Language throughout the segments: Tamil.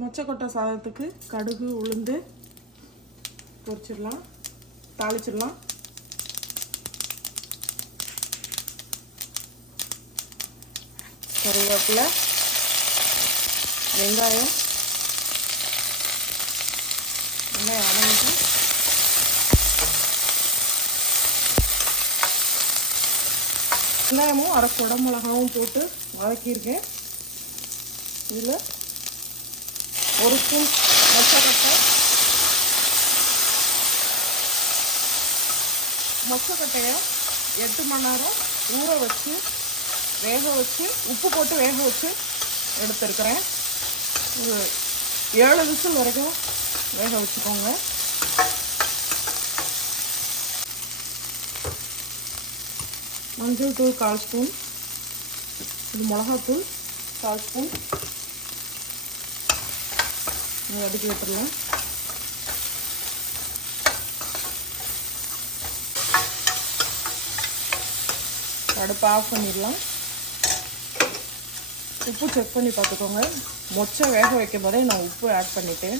மொச்சக்கொட்டை சாதத்துக்கு கடுகு உளுந்து பொரிச்சிடலாம், தாளிச்சிடலாம். கருவேப்பிலை, வெங்காயம் வதங்கிட்டு வெங்காயமும் அரை குடை மிளகாவும் போட்டு வதக்கியிருக்கேன். இதில் ஒரு ஸ்பூன் மொச்சக்கொட்டையை 8 மணி நேரம் ஊற வச்சு வேக வச்சு உப்பு போட்டு வேக வச்சு எடுத்துருக்கிறேன். ஒரு 7 விசில் வரைக்கும் வேக வச்சுக்கோங்க. மஞ்சள் தூள் 1/4 ஸ்பூன், இது மிளகாத்தூள் 1/4 ஸ்பூன் வதக்கி விட்டுடலாம். அடுப்பு ஆஃப் பண்ணிடலாம். உப்பு செக் பண்ணி பார்த்துக்கோங்க. மொச்சை வேக வைக்கும் போதே நான் உப்பு ஆட் பண்ணிட்டேன்.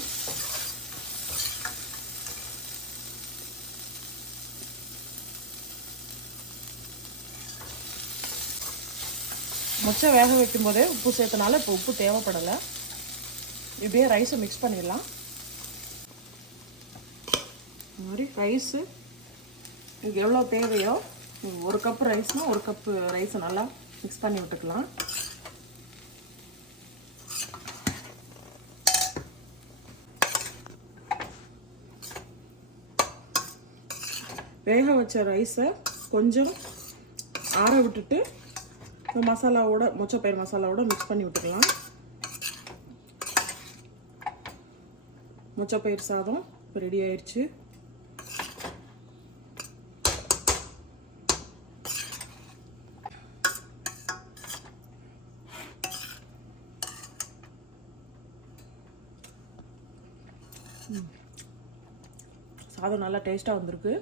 மொச்சை வேக வைக்கும் போதே உப்பு சேர்த்தனால இப்போ உப்பு தேவைப்படலை. இப்படியே ரைஸை மிக்ஸ் பண்ணிடலாம். இந்த மாதிரி ரைஸு இதுக்கு எவ்வளோ தேவையோ, 1 கப் ரைஸ்னால் 1 கப்பு ரைஸை நல்லா மிக்ஸ் பண்ணி விட்டுக்கலாம். வேக வச்ச ரைஸை கொஞ்சம் ஆற விட்டுட்டு மசாலாவோட மொச்சப்பயிர் மசாலாவோட மிக்ஸ் பண்ணி விட்டுக்கலாம். மொச்சப்பயிர் சாதம் இப்போ ரெடி ஆயிடுச்சு. சாதம் நல்லா டேஸ்ட்டாக வந்திருக்கு.